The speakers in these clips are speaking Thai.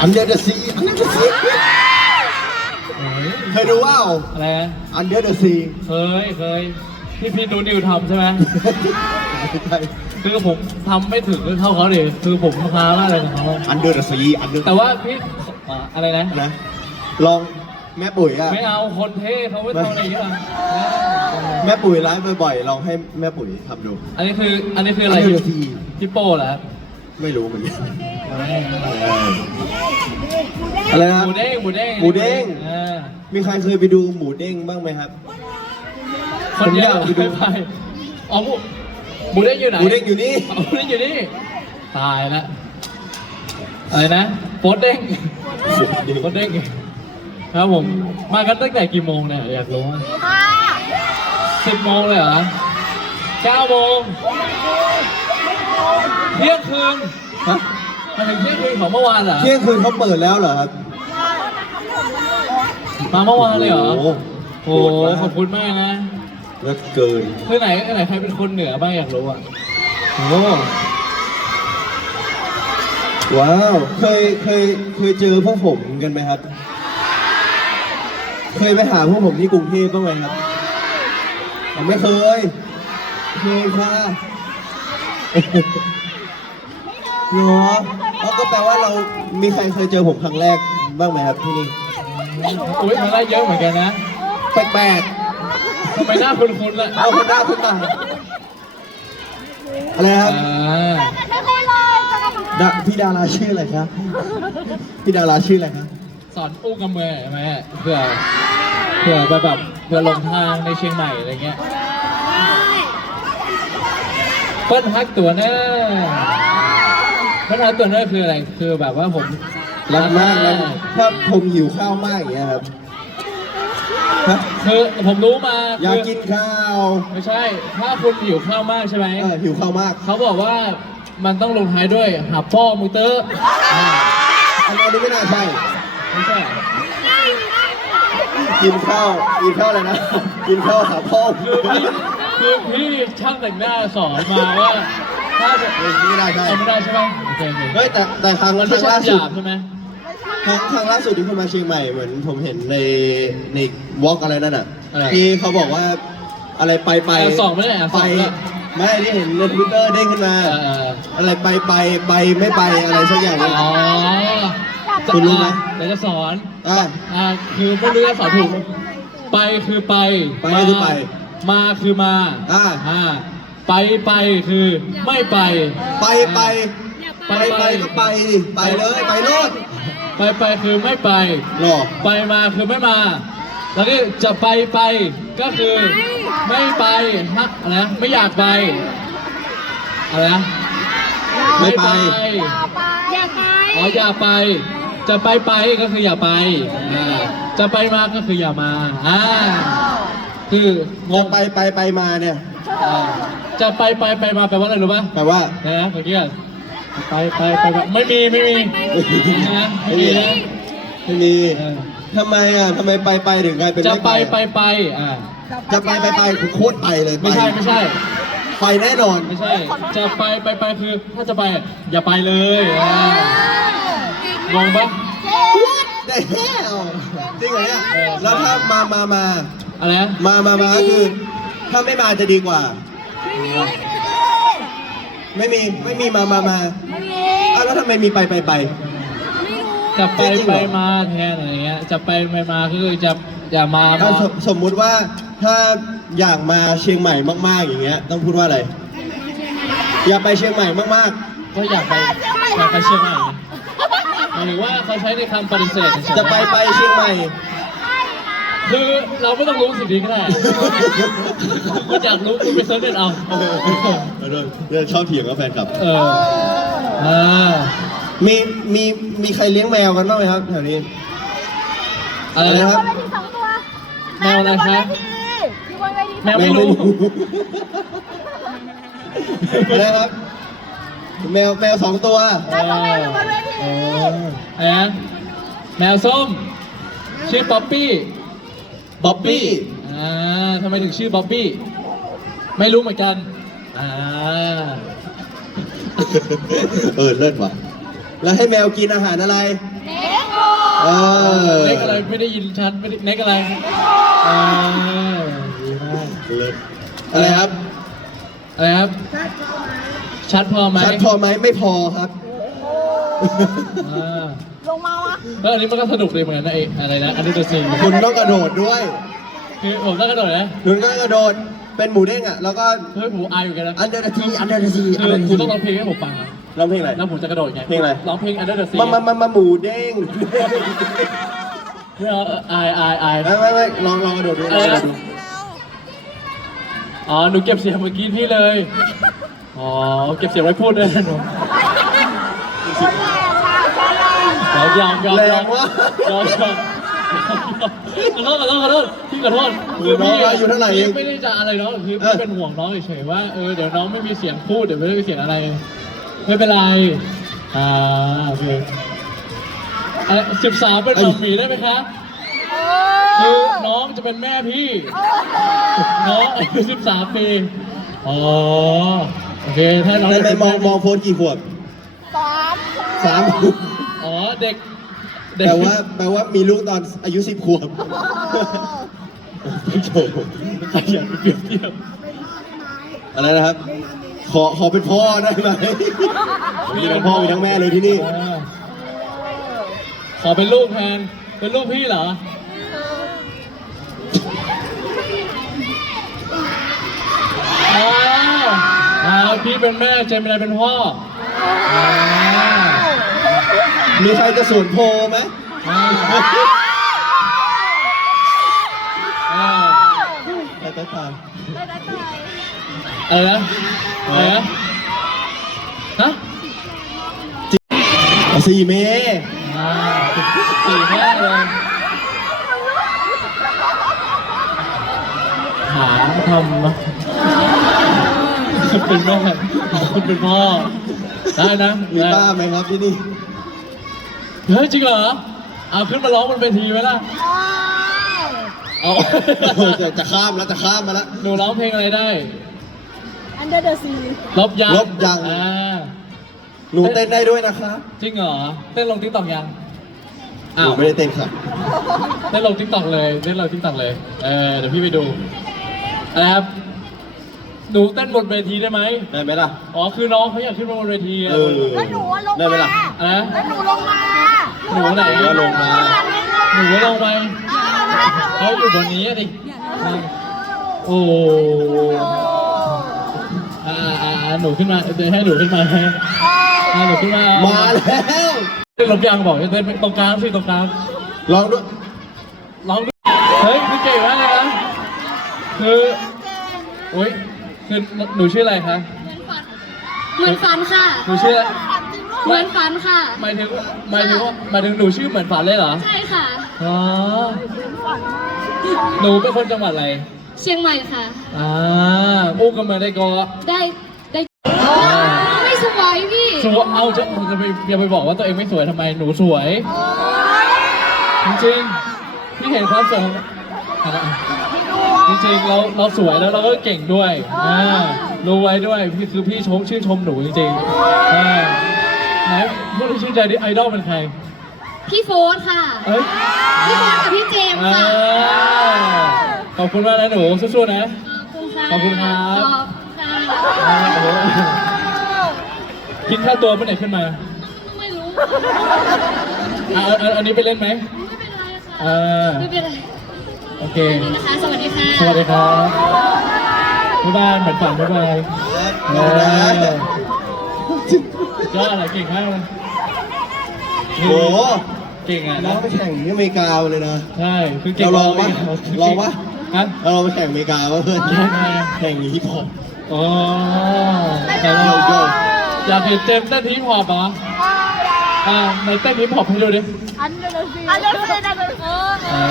อันเดอร์เดอะซีอันเดอร์เดอะซีเฮ้ยเคยดูว่าอะไรนะอันเดอร์เดอะซีเคยเคยที่พี่นูนิวทำใช่ไหมใช่คือผมทำไม่ถึงเท่าเขาดิคือผมพาล่าอะไรกับเขาอันเดอร์เดอะซีอันเดอร์แต่ว่าพี่อ่าอะไรนะนะลองแม่ปุ๋ยอะไม่เอาคนเท่เขาไม่ทำอะไรเยอะอะแม่ปุ๋ยไลฟ์บ่อยๆลองให้แม่ปุ๋ยทำดู อันนี้คืออันนี้คืออะไรอันนี้คือทีพี่โป้เหรอครับไม่รู้เหมือนกัน อะไรนะหมูเด้งหมูเด้งหมูเด้งอ่ามีใครเคยไปดูหมูเด้งบ้างไหมครับคนเยอะผมอยากไปดู ไปอ๋อหมูหมูเด้งอยู่ไหนหมูเด้งอยู่นี่ อ๋อหมูเด้งอยู่นี่ ตายละอะไรนะโป๊ดเด้งโป๊ดเด้งครับผม มากันตั้งแต่กี่โมงเนี่ยอยากรู้อะสิบโมงเลยเหรอเก้าโมงเที่ยงคืนฮะ มาถึงเที่ยงคืนของเมื่อวานเหรอเที่ยงคืนเขาเปิดแล้วเหรอครับมาเมื่อวานเลยเหรอ โอ้โหโอ้โหขอบคุณมากนะแล้วเกินคือไหนไหนใครเป็นคนเหนือบ้างอยากรู้อะโอ้ว้าว เคย เคย เคยเจอพวกผมกันไหมครับ เคยไปหาพวกผมที่กรุงเทพบ้างไหมครับผมไม่เคย เคยค่ะเหรอ เอาก็แปลว่าเรามีใครเคยเจอผมครั้งแรกบ้างไหมครับที่นี่อุ้ยมันได้เยอะเหมือนกันนะแปลกทำไมหน้าคุ้นๆล่ะๆเอาคนหน้าคนตาอะไรครับอ่าไม่ค่อยเลยจะทำยังไงดาพี่ดาราชื่ออะไรครับพี่ดาราชื่ออะไรครับสอนอู้กับมือใช่ไหมเผื่อเผื่อแบบแบบเผื่อลงทางในเชียงใหม่อะไรเงี้ยเปิ้ลฮักตัวเน อร์เปิ้ลฮักตัวเนอร์คืออะไรคือแบบว่าผมรักมากนะถ้าผมหิวข้าวมากอย่างเงี้ยครับฮะคือผมรู้มาอยากคืกินข้าวไม่ใช่ ถ้าคุณหิวข้าวมากใช่ไหมเออหิวข้าวมาก เขาบอกว่ามันต้องลงท้ายด้วยหาพ่อมูเตอร์อ่าอันนี้ไม่น่าใช่ไม่ใช่กินข้าวกินข้าวอะไรนะกินข้าวหาพ่อคือพี่คือพี่ช่างแต่งหน้าสอนมาว่าถ้าจะเฮ้ยไม่น่าใช่เอาไม่ได้ใช่ไหมโอ เคโอเคเฮ้ยแต่แต่ครั้งมันคไม่รั้งใช่ล่าสุดหยาบใช่ไหมครั้งครั้งล่าสุดที่คุณมาเชียงใหม่เหมือนผมเห็นในในวอล์กอะไรนั่นอะอะไรที่เขาบอกว่าอะไรไปไปแอบส่องไม่ได้แอบส่ไปองด้วย ไม่ที่เห็นในทวิตเตอร์เด้งขึ้นมา เออเอออะไรไปไปไปไม่ไปอะไรสักอย่างเนี่ยอ๋อคุณรู้ไหม เดี๋ยวจะสอนอ่าอ่าคือไม่รู้จะสอนถูก ไปคือไปไปคือไป มาคือมาอ่าอ่าไปไปคือไม่ไป ไปไป ไปไปก็ไปดิไปเลยไปโลดไปไปคือไม่ไปหรอไปมาคือไม่มา แล้วก็จะไปไปก็คือไม่ไปฮะอะไรนะไม่อยากไปอะไรนะไม่ไปอย่าไปอ๋ออย่าไป จะไปไปก็คืออย่าไปอ่าจะไปมาก็คืออย่ามาอ่าคืองจะงไปไปไปมาเนี่ยอ่าจะไปไปไปมาแปลว่าอะไรรู้ป่ะแปลว่านะนะเมื่อกี้อะ ไปไปไปมาไม่มีไม่มีนะไม่มีนะไม่มีเออทำไมอะทำไมไปไปถึงกลายเป็นจะไม่ไปไปไปอ่าจะไปไปไปคือโคตรไปเลยปไม่ใช่ไม่ใช่ไปแน่นอนไม่ใช่ จะไปไปไปคือถ้าจะไปอะอย่าไปเลยอ่างงปะได้แล้วจริงเหรอเนี่ยแล้วถ้ามามามาอะไรนะมามามาก็คือถ้าไม่มาจะดีกว่า ไม่มีไม่มีมามามาอ้าวแล้วทำไมมีไปไปไปจะไปจริงเหรไปอมาแทนอะไรเงี้ย จะไปไปมาคือจะอย่ามาถ้ามาสมสมมุติว่าถ้าอยากมาเชียงใหม่มาก ๆ อย่างเงี้ย ต้องพูดว่าอะไร อยากไปเชียงใหม่มาก ก็อยากไปอยากไปเชียงใหม่นะหมายถึงว่าเขาใช้ในคำปฏิเสธเฉยๆๆ จะไปไปเชียงใหม่ คือเราไม่ต้องรู้สิ่งนี้ก็ได้คุณอยากรู้คุณไปเซิร์ชเน็ตเอาเดี๋ยวชอบเถียงกับแฟนคลับ เออเออมีมีมีใครเลี้ยงแมวกันบ้างไหมครับแถวนี้ อะไรนะครับได้ที่สองตัวแมวอะไรคะอยู่บนเวทีแมวไม่รู้ อะไรครับ แมวแมวสองตัวแล้วก็แม่อยู่บนเวทีอะไรนะแมวส้ม ชื่อป๊อปปี้ บ๊อบบี้อ่าทำไมถึงชื่อบ๊อบบี้ ไม่รู้เหมือนกัน อ่า เออเลิศว่ะ แล้วให้แมวกินอาหารอะไรอเน็กโกเออเน็กอะไรไม่ได้ยินชัดไม่ได้เน็กอะไรเออดีมากเลิศอะไรครับ อะไรครับ ชัดพอไหมชัดพอไหมไม่พอครับ อ่าล งมาวะแล้วอันนี้มันก็สนุกเลยเหมือนกันนะไอ้อะไรนะอันนี้ตัวซีคุณต้องกระโดดด้วยคือผมต้องกระโดดนะคุณก็กระโดดเป็นหมูเด้งอะแล้วก็เฮ้ยผมอายอยู่กันนะอันเดอร์ทีอันเดอร์ทีอันคือเดอร์คุทีณต้องร้องเพลงให้ผมฟังอะร้องเพลงอะไรแล้วผมจะกระโดดไงเพลงอะไรร้องเพลง Under the Sea มามามามาหมูเด้งเพื่ออายอายอายไม่ไม่ไม่ลองลองกระโดดดูลองกระโดดดูอ๋อหนูเก็บเสียงเมื่อกี้พี่เลยอ๋อเก็บเสียงไว้พูดด้วยนะหนูคนแรกค่ะคนแรก เดี๋ยวยอมยอมแรยอมงว่ะยอมยอมขอโทษขอโทษขอโทษพี่ขอโทษคือน้องอายุเท่าไหร่เองพี่ไม่ได้จะอะไรน้องคือเอพี่อ เป็นห่วงน้องเฉยๆว่าเออเดี๋ยวน้องไม่มีเสียงพูดเดี๋ยวไม่ได้มีเสียงอะไร ไม่เป็นไรอ่าโอเคสิบสามเป็นหมอหมีได้ไหมคะโอ้คือน้องจะเป็นแม่พี่ น้องอายุสิบสามปีอ๋อโอเคถ้าน้องในจะในเป็นมองมแม่องโฟนกี่ขวบสามสามขวบ อ๋อเด็กเด็ก แปลว่าแปลว่ามีลูกตอนอายุสิบขวบโถ่ใครอยากไปเปรียบเทียบอะไรนะครับ ขอขอเป็นพ่อได้ไหมมีทั้งพ่อมีทั้งแม่เลยที่นี่อ่าขอเป็นลูกแทนเป็นลูกพี่เหรอ อ้าวอ้าวพี่เป็นแม่เจมินายเป็นพ่ออ่า มีใครจะสวนโพไหมอ่าอ่าไปไปไปอะไรนะอะไรนะฮะเอาสี่เมอ่าสี่แม่เลยหาทำนะเป็นแม่คุณเป็นพ่อได้นะมีได้ป้าไหมครับที่นี่ เฮ้ยจริงเหรอเอาขึ้นมาร้องบนเวทีไหมล่ะเอาโอ้จะจะข้ามแล้วจะข้ามมาแล้วหนูร้องเพลงอะไรได้อันเดอร์เดอะซีลบยังลบยัง อ่าหนูเต้นได้ด้วยนะคะจริงเหรอเต้นลงทิกตอกยังหนูไม่ได้เต้นครับเต้นลงทิกตอกเลยเต้นลงทิกตอกเลย เออเดี๋ยวพี่ไปดูอะไรครับ หนูเต้นบนเวทีได้ไหมได้ไหมล่ะ อ๋อคือน้องเขาอยากขึ้นมาบนเวทีอะเออ แล้วหนูอะลงได้ไหมมาล่ะอะไรนะแล้วหนูลงมา หนูไหนก็ลงมา หนูก็ลงไปเขาอยู่บนนี้อะดิโอ้อ่าอ่าอ่าหนูขึ้นมาเดี๋ยวให้หนูขึ้นมาอ่าหนูขึ้นมา มาแล้วเต้นลบยางบอกจะเต้นตรงกลางสิตรงกลางลองด้วยลองดูเฮ้ยพี่เก่งมากเลยนะคือโอ้ยคือหนูชื่ออะไรคะเหมือนฝันค่ะหนูชื่ออะไร เหมือนฝันค่ะ หมายถึงหมายถึงว่าหมายถึงหนูชื่อเหมือนฝันเลยเหรอใช่ค่ะ อ๋อหนูเป็นคนจังหวัดอะไรเชียงใหม่ค่ะ อ่าอู้กันมาได้ก็ได้ได้ไม่สวยพี่สวยเอาจะจะไปอย่าไปบอกว่าตัวเองไม่สวยทำไมหนูสวย จริงๆพี่เห็นความสวยของอะไรอะจริงๆเราเราสวยแล้วเราก็เก่งด้วยอ่ารู้ไว้ด้วยพี่คือพี่ชมชื่นชมหนูจริงๆอ่า ไหนพูดถึงชื่นใจดิไอดอลเป็นใคร พี่โฟสค่ะ เอ้ยพี่โฟสกับพี่เจมส์อ่าค่ะขอบคุณมากนะหนูสู้ๆนะ ขอบคุณค่ะขอบคุณครับขอบค่ะอ่าโอ้โหคิดค่าตัวเมื่อไหร่ขึ้นมาไม่รู้ อ่าอันอันนี้ไปเล่นไหม ไม่เป็นไรค่ะอ่าไม่เป็นไรโอเคนี่นะคะ สวัสดีค่ะ สวัสดีครับบ๊ายบายเหมือนฝันบ๊ายบายขอบ คุณนะก็อะไรเก่งมากเลยโอ้โหเก่งอะน้อนะงไปแข่งที่อเมริกาเลยนะ ใช่คือเก่งเราลองปะกว่าลองปะฮะเราลองไปแข่งอเมริกาว่าเพื่อนยังไงแข่งฮิปฮอปอ๋อแต่โยเราโย่อยากเห็นเจมส์เต้นฮิปฮอปเหรออ่าในเต้นฮิปฮอปให้ดูดิอันเดอร์เดอะซีอันเดอร์เดอะซีอ่า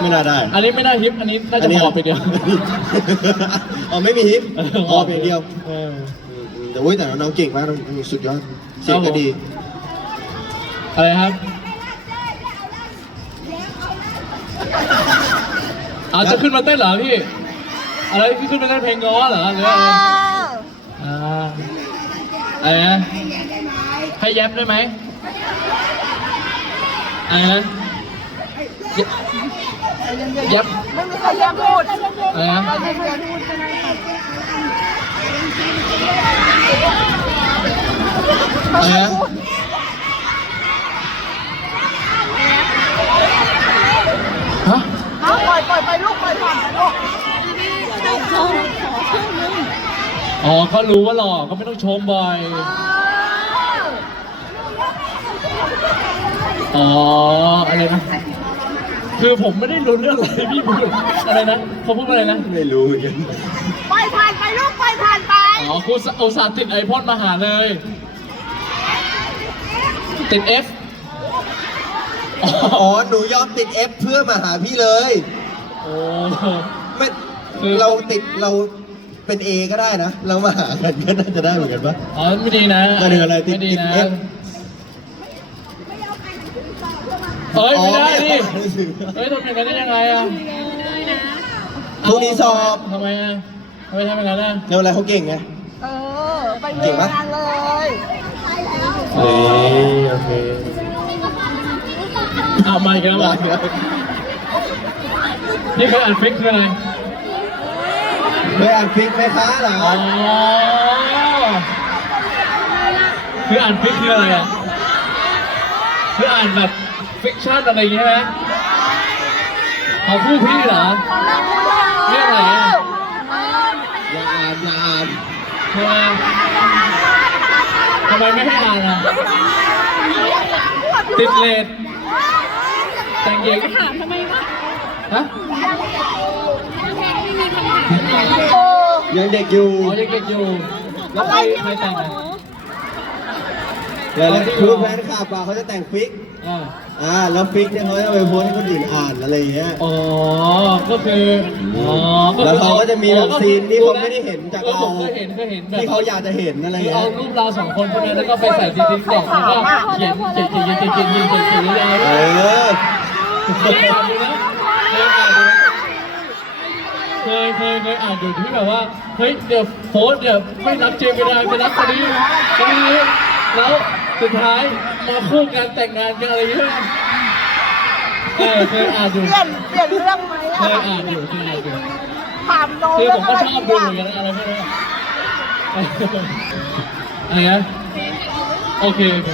ไม่น่าได้ อันนี้ไม่น่าฮิป อันนี้น่าจะหอบไปเดียว อ๋อไม่มีฮิปหอบอย่างเดียวเอออืม แต่เว้ยแต่น้องเก่งมากน้องสุดยอดเสียงก็ดี อะไรครับ อาจจะขึ้นมาเต้นเหรอพี่ อะไรพี่ขึ้นมาเต้นเพลงง้อเหรอหรืออะไรอ่าอะไรนะให้แย้มได้ไหมอะไรนะเย็บไม่มีใครแย่งพูดอะไรนะ อะไรนะฮะเอาปล่อยปล่อยไปลูกปล่อยผ่านไปลูกอ๋อเขารู้ว่าหล่อเขาไม่ต้องชมบ่อย อ๋อ อะไรนะ คือผมไม่ได้รู้เรื่องอะไรพี่พูดอะไรนะเขาพูดว่าอะไรนะ ไม่รู้เหมือนกัน ปล่อยผ่านไปลูกปล่อยผ่านไป อ๋อครูอุตส่าห์ติดไอพ่นมาหาเลย ติด F อ๋อ หนูยอมติด F เพื่อมาหาพี่เลย โอ้ไม่คือเราติดเราเป็น A ก็ได้นะ เรามาหากันก็น่าจะได้เหมือนกันปะอ๋อไม่ดีนะก็เดี๋ยวอะไรติดไม่ดีนะติด F เอ้ยไม่ได้ดิอ๋อไม่เอาหนังสือเฮ้ยทำอย่างนั้นได้ยังไงอะพรุ่งนี้สอบทำไมอะทำไมทำอย่างนั้นอะแล้วอะไรเขาเก่งไง เออ ไปเรียนงานเลยเอ้ยโอเคเอามาอีกแล้วเหรอนี่คืออ่านฟิกคืออะไรเคยอ่านฟิกไหมคะเหรออ๋อคืออ่านฟิกคืออะไรอะคืออ่านแบบฟิกชั่นอะไรอย่างเงี้ยใช่ไหมของคู่พี่เหรอ เรื่องอะไรอะ อย่าอ่านอย่าอ่าน ทำไมทำไมไม่ให้อ่านอะติดเลทแต่งเองถามทำไมวะฮะยังเด็กอยู่อ๋อยังเด็กอยู่ แล้วใครใครแต่งอะแล้วคือแฟนคลับอะเขาจะแต่งฟิก อ่าอ่าแล้วฟิกเนี่ยเขาจะไปโพสให้คนอื่นอ่านอะไรอย่างเงี้ย อ๋อ ก็คืออ๋อคือแล้วเขาก็จะมีแบบซีนที่เขาไม่ได้เห็นจากออเราผมเคยเห็นเคยเห็นแบบที่เขาอยากจะเห็นอะไรคือเงี้เอายรูปเราสองคนใช่ไหมแล้วก็ไปใส่ซีทีกล่องแล้วก็เขียนเขียนเขียนเขียนเขียนเขียนเขียนเขียนเขียนยาวเอๆอเคยอ่านดูนะเคยอ่านดูนะเคยเคยเคยอ่านอยู่ที่แบบว่าเฮ้ยเดี๋ยวโพสต์เดี๋ยวไม่รับเจมินายไปรับคนนี้คนนี้แล้วสุดท้าย มาคู่กันแต่งงานกันอะไรอย่างเงี้ยเออเคยอ่านอยู่เปลี่ยนเปลี่ยนเรื่องไหมเคอะยอ่านอยู่เคยอ่านอยู่ถามโน้คือเรื่ผองมก็อะไรชอบดูเหมือนกันนะอะไรพวกนี้อะไรนะโอเคโอเค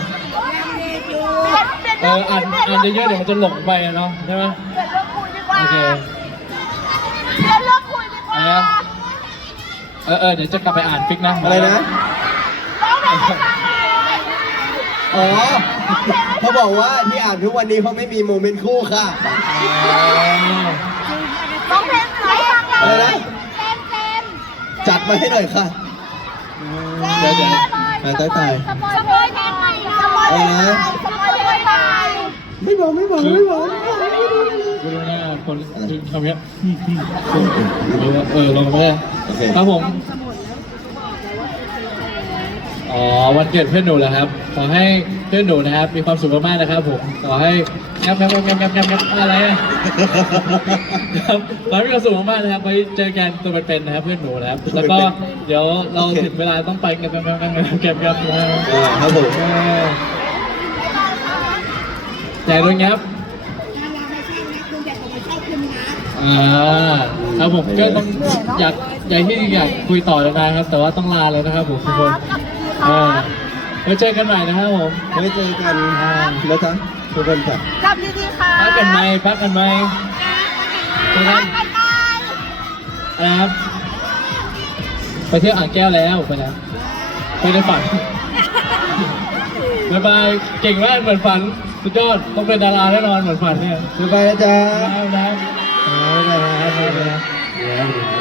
เปลี่ยนเอออ่านอ่านเยอะๆเดี๋ยวมันจะหลงไปอะเนาะใช่ไหมเปลี่ยนเรื่องคุยดีกว่าโอเค เปลี่ยนเรื่องคุยดีกว่าอะไรนะ เออเออเดี๋ยวจะกลับไปอ่านฟิกนะอะไรนะ ร้องเพลงให้ฟังหน่ อยอ๋อเขาบอกว่าที่อ่านทุกวันนี้เพราะไม่มีโมเมนต์คู่ค่ะอ๋อร้องเพลงให้ฟังหน่อยอะไรนะ เต้นเต้นจัดมาให้หน่อยค่ะเดี๋ยวเดี๋ยวอ่าตายตาย สปอยเพลงหน่อยสปอยเพลงหน่อยสปอยเพลงหน่อยไม่บอกไม่บอกไม่บอกดูหน้าคนที่ทำเนี้ยเออลงมาเลยโอเคครับผม อ๋อวันเกิดเพื่อนหนูแล้วครับ ขอให้เพื่อนหนูนะครับ มีความสุขมากๆนะครับผม ขอให้แงบแงบแงบแงบแงบแงบแงบอะไรอะครับขอให้มีความสุขมากๆนะครับไปเจอกันตัวเป็นๆนะครับ เพื่อนหนูนะครับ แล้วก็เดี๋ยวเราถึงเวลาต้องไปกันกันกันกันกันกันนะครับอ่าครับผมเออแต่ด้วยงับอ่าครับผมก็ต้องอยากอยากที่อยากคุยต่อแล้วนะครับ แต่ว่าต้องลาแล้วนะครับผมทุกคน คอ่ารับไว้เจอกันใหม่นะครับผมไว้เจอกันแล้วจ้ะทุกคนจ้ะกลับดีๆค่ะพักกันไหมพักกันไหมเจอกันบ๊ายบายอะไรครับ ไปเที่ยวอ่างแก้วแล้วไปแล้วไปในฝันบ๊ายบายเก่งมากเหมือนฝันสุดยอดต้องเป็นดาราแน่นอนเหมือนฝันเนี่ยบ๊ายบายนะจ๊ะบ๊ายบายนะบ๊ายบาย